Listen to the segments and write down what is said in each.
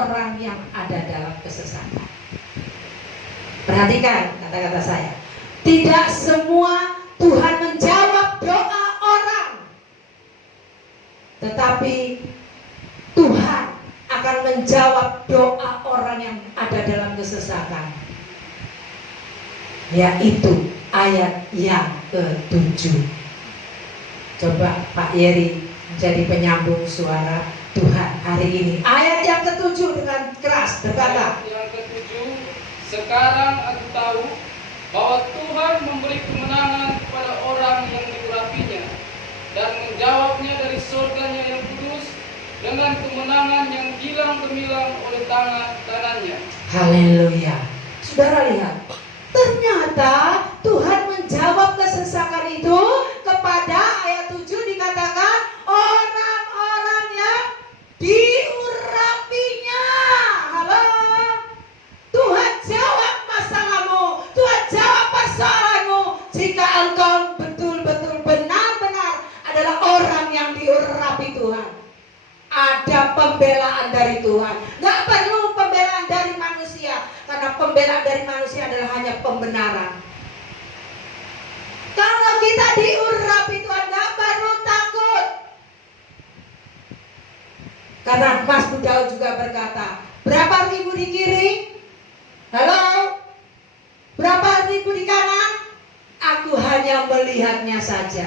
orang yang ada dalam kesesakan. Perhatikan kata-kata saya. Tidak semua Tuhan menjawab doa orang, tetapi Tuhan akan menjawab doa orang yang ada dalam kesesakan. Yaitu ayat yang ke-7. Coba Pak Yeri menjadi penyambung suara Tuhan hari ini. Ayat yang ke-7 dengan keras berkata, ayat yang ke-7, sekarang aku tahu bahwa Tuhan memberi kemenangan kepada orang yang diurapinya dan menjawabnya dari surganya yang kudus dengan kemenangan yang gilang gemilang oleh tangan kanannya. haleluya. Saudara lihat, ternyata Tuhan menjawab kesesakan itu kepada ayat 7 dikatakan orang-orang yang diurapinya. Halo. Tuhan jawab masalahmu, Tuhan jawab persoalanmu jika engkau betul-betul benar-benar adalah orang yang diurapi Tuhan. Ada pembelaan dari Tuhan. Gak perlu pembelaan dari manusia, karena pembelaan dari manusia adalah hanya pembenaran. Kalau kita diurapi Tuhan, gak perlu takut. Karena Mas Daud juga berkata, berapa ribu di kiri? Halo? Berapa ribu di kanan? Aku hanya melihatnya saja.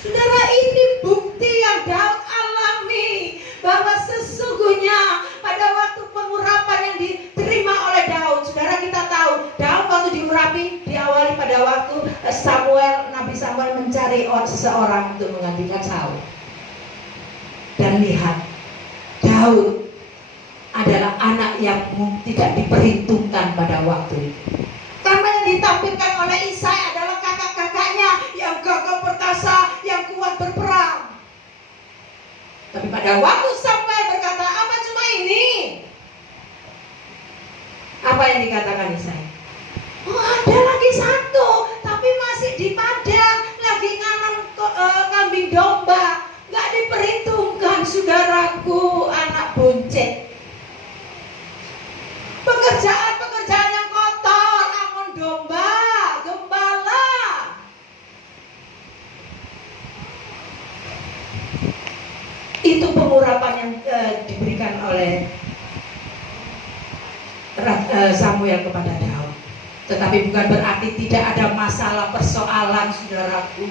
Saudara, ini bukti yang Daud alami, bahwa sesungguhnya pada waktu pengurapan yang diterima oleh Daud, saudara, kita tahu Daud waktu diurapi diawali pada waktu Nabi Samuel mencari seseorang untuk menggantikan Saul. Dan lihat, Daud adalah anak yang tidak diperhitungkan pada waktu itu. Karena yang ditampilkan oleh Isai adalah kakak-kakaknya yang gagah perkasa, yang kuat berperang. Tapi pada waktu Samuel berkata, apa cuma ini? Apa yang dikatakan Isai? Oh, ada lagi satu, tapi masih di padang, lagi nanam kambing domba. Gak diperhitungkan, saudaraku, anak buncit. Pekerjaan-pekerjaan yang kotor, angon domba, gembala. Itu pengurapan yang diberikan oleh Samuel kepada Daud. Tetapi bukan berarti tidak ada masalah persoalan, saudaraku.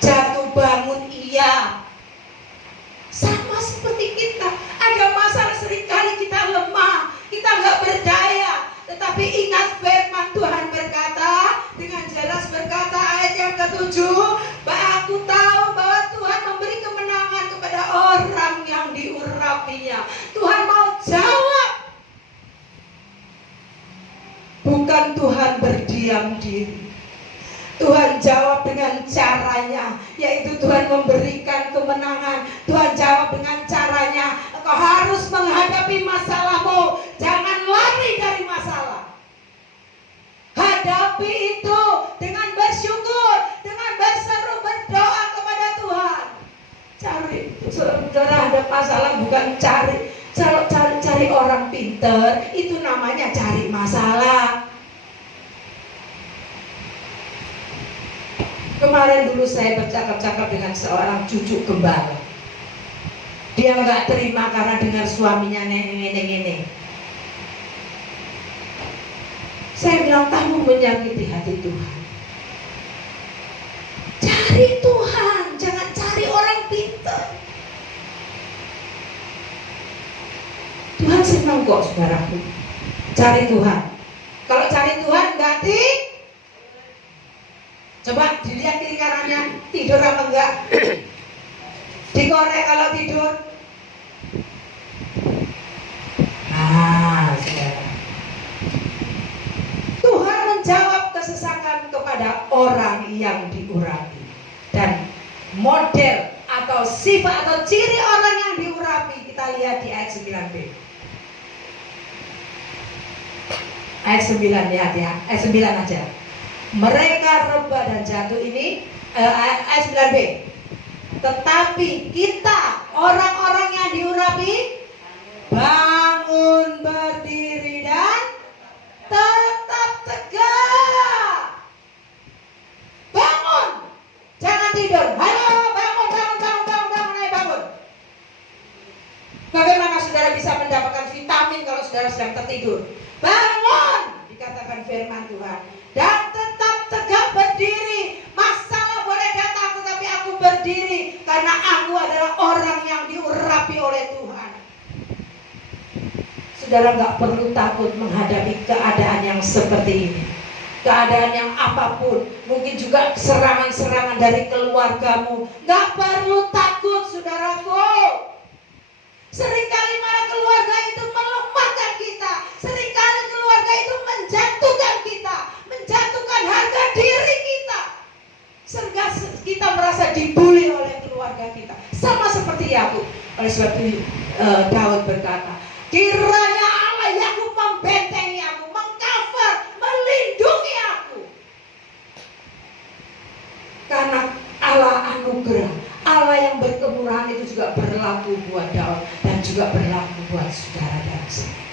Jatuh bangun iya, sama seperti kita. Ada masalah, seringkali kita lemah, kita nggak berdaya. Tetapi ingat firman Tuhan berkata, dengan jelas berkata ayat yang ke-7, bahwa aku tahu bahwa Tuhan memberi kemenangan kepada orang yang diurapinya. Tuhan mau jawab. Bukan Tuhan berdiam diri. Tuhan jawab dengan caranya, yaitu Tuhan memberikan kemenangan. Tuhan jawab dengan caranya, engkau harus menghadapi masalahmu. Jangan lari dari masalah. Hadapi itu dengan bersyukur, dengan berseru, berdoa kepada Tuhan. Cari, saudara, ada masalah bukan cari orang pinter, itu namanya cari masalah. Kemarin dulu saya bercakap-cakap dengan seorang cucu gembala. Dia nggak terima karena dengar suaminya neng. Saya bilang, kamu menyakiti hati Tuhan. Cari Tuhan, jangan cari orang pintar. Tuhan senang kok, saudaraku. Cari Tuhan. Kalau cari Tuhan ganti. Coba dilihat kiri kanannya, tidur apa enggak? Dikorek kalau tidur. Nah, saudara. Tuhan menjawab kesesakan kepada orang yang diurapi. Dan model atau sifat atau ciri orang yang diurapi kita lihat di ayat 9b. Ayat 9, lihat ya, ayat 9 aja. Mereka rebah dan jatuh ini ayat 9b. Tetapi kita orang-orang yang diurapi bangun saudara bisa mendapatkan vitamin kalau saudara sedang tertidur. Bangun, dikatakan firman Tuhan, dan tetap tegak berdiri. Masalah boleh datang, tetapi aku berdiri karena aku adalah orang yang diurapi oleh Tuhan. Saudara nggak perlu takut menghadapi keadaan yang seperti ini. Keadaan yang apapun, mungkin juga serangan-serangan dari keluargamu, nggak perlu takut, saudaraku. Seringkali malah keluarga itu melemahkan kita. Seringkali keluarga itu menjatuhkan kita, menjatuhkan harga diri kita, sehingga kita merasa dibully oleh keluarga kita. Sama seperti Yakub. Oleh sebab itu Daud berkata, kiranya Allah Yakub membentengi aku, mengcover, melindungi aku. Karena Allah anugerah, Allah yang berkemurahan itu juga berlaku buat Daud dan juga berlaku buat saudara dan saya.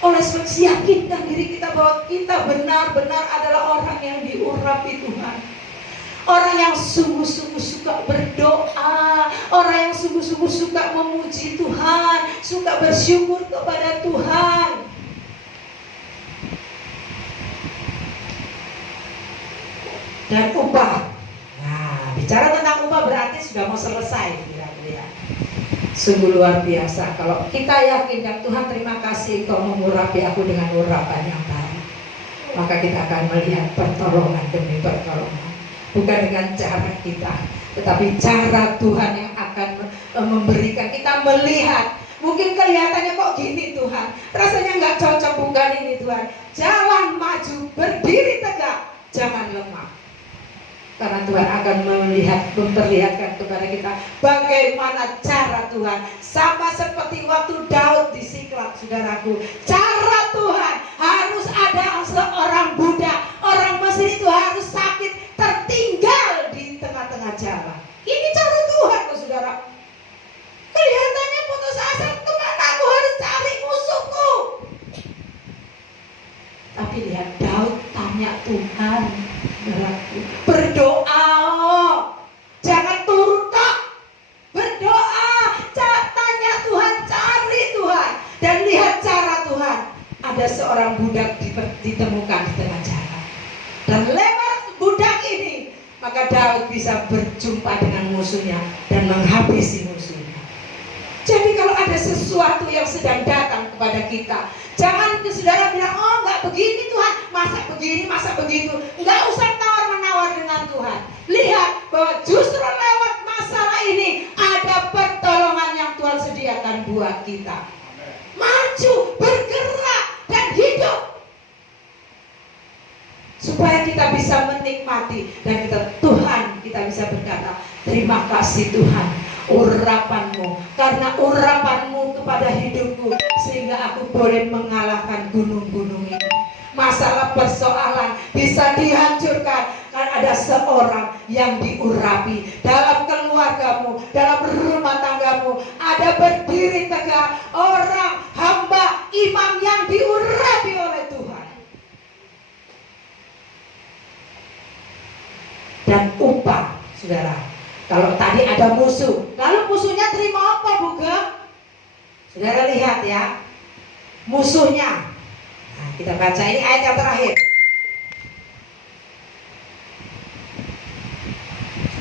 Oleh sebab yakinkan diri kita bahwa kita benar-benar adalah orang yang diurapi Tuhan. Orang yang sungguh-sungguh suka berdoa, orang yang sungguh-sungguh suka memuji Tuhan, suka bersyukur kepada Tuhan. Dan upah. Nah, bicara tentang upah berarti sudah mau selesai kira-kira. Sungguh luar biasa. Kalau kita yakin dan Tuhan terima kasih Kau mengurapi aku dengan urapan yang baik, maka kita akan melihat pertolongan demi pertolongan. Bukan dengan cara kita, tetapi cara Tuhan yang akan memberikan. Kita melihat, mungkin kelihatannya kok gini Tuhan, rasanya nggak cocok, bukan ini Tuhan. Jalan maju, berdiri tegak, jangan lemah. Karena Tuhan akan memperlihatkan kepada kita bagaimana cara Tuhan. Sama seperti waktu Daud di Siklag, saudaraku. Cara Tuhan harus ada seorang budak, orang Mesir itu harus sakit, tertinggal di tengah-tengah jalan. Ini cara Tuhan, saudara. Kelihatannya putus asa, Tuhan, aku harus cari musuhku. Tapi lihat, Daud tanya Tuhan, berdoa, jangan turun kok, berdoa, tanya Tuhan, cari Tuhan, dan lihat cara Tuhan. Ada seorang budak ditemukan di tengah jalan, dan lewat budak ini maka Daud bisa berjumpa dengan musuhnya dan menghabisi musuhnya. Jadi kalau ada sesuatu yang sedang datang kepada kita, jangan saudara bilang, oh nggak begini Tuhan, masa begini, masa begitu. Nggak usah tawar-menawar dengan Tuhan. Lihat bahwa justru lewat masalah ini ada pertolongan yang Tuhan sediakan buat kita. Maju, bergerak, dan hidup, supaya kita bisa menikmati dan kita bisa berkata, terima kasih Tuhan, urapanmu, karena urapanmu kepada hidupku sehingga aku boleh mengalahkan gunung-gunung ini. Masalah persoalan bisa dihancurkan karena ada seorang yang diurapi. Dalam keluargamu, dalam rumah tanggamu, ada berdiri tegak orang hamba imam yang diurapi oleh Tuhan. Dan upah, saudara. Kalau tadi ada musuh, lalu musuhnya terima apa, Buga? Saudara lihat ya, musuhnya. Nah, kita baca ini ayat yang terakhir.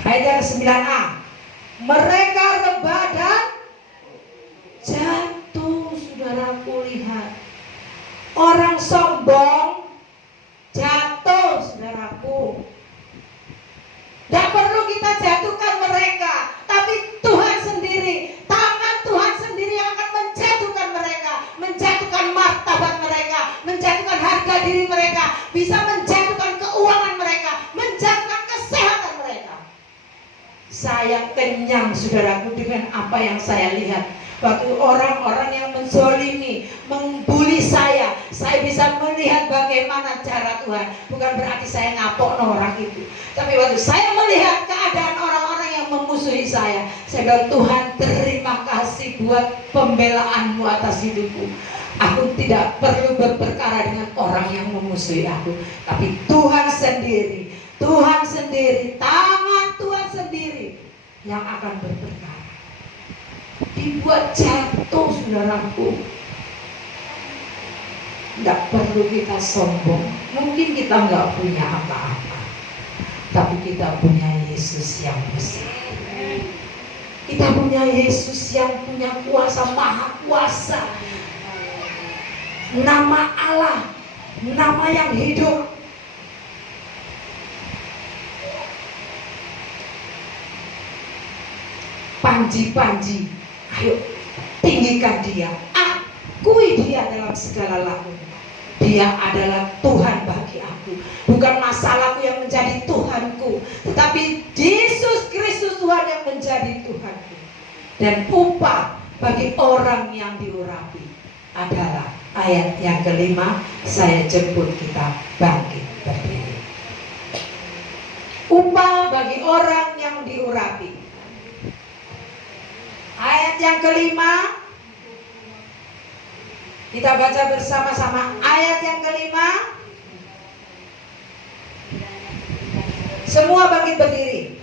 Ayat yang 9a. Mereka rebah dan jatuh, saudaraku, lihat. Orang sombong jatuh, saudaraku. Tidak perlu kita jatuhkan mereka, tapi Tuhan sendiri, tangan Tuhan sendiri yang akan menjatuhkan mereka, menjatuhkan martabat mereka, menjatuhkan harga diri mereka, bisa menjatuhkan keuangan mereka, menjatuhkan kesehatan mereka. Saya kenyang, saudaraku, dengan apa yang saya lihat. Waktu orang-orang yang menzolimi, membuli saya bisa melihat bagaimana cara Tuhan. Bukan berarti saya ngapok orang itu, tapi waktu saya melihat keadaan orang-orang yang memusuhi saya bilang, Tuhan, terima kasih buat pembelaanmu atas hidupku. Aku tidak perlu berperkara dengan orang yang memusuhi aku, tapi Tuhan sendiri, tangan Tuhan sendiri yang akan berperkara. dibuat jatuh, saudaraku. Tidak perlu kita sombong. Mungkin kita nggak punya apa-apa, tapi kita punya Yesus yang besar. Kita punya Yesus yang punya kuasa, maha kuasa. Nama Allah, nama yang hidup. Panji-panji, ayo tinggikan dia, akui dia dalam segala laku. Dia adalah Tuhan bagi aku. Bukan masalahku yang menjadi Tuhanku, tetapi Yesus Kristus Tuhan yang menjadi Tuhanku. Dan upah bagi orang yang diurapi adalah ayat yang kelima. Saya jemput kita bangkit berdiri. Upah bagi orang yang diurapi. Ayat yang kelima, kita baca bersama-sama ayat yang kelima. Semua bangkit berdiri.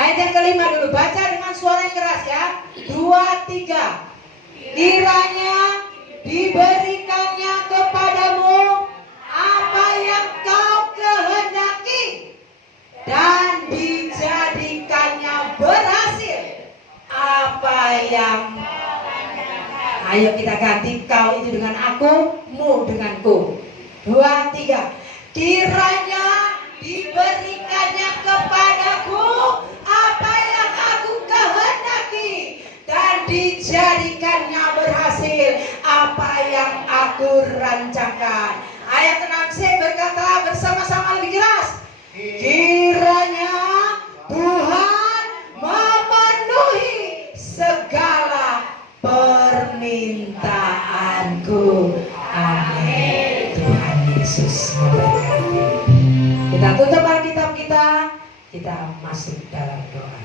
Ayat yang kelima dulu, baca dengan suara yang keras ya. 2, 3. Kiranya diberikannya kepadamu apa yang kau kehendaki, dan dijadikannya berhasil apa yang. Ayo kita ganti, kau itu dengan aku, mu denganku. 2, 3. Kiranya diberikannya kepadaku apa yang aku kehendaki, dan dijadikannya berhasil apa yang aku rancangkan. Ayat 6c berkata bersama-sama lebih keras. Kiranya Tuhan memenuhi segala permintaanku. Amin. Tuhan Yesus memberkati. Kita tutup Alkitab kita masuk dalam doa.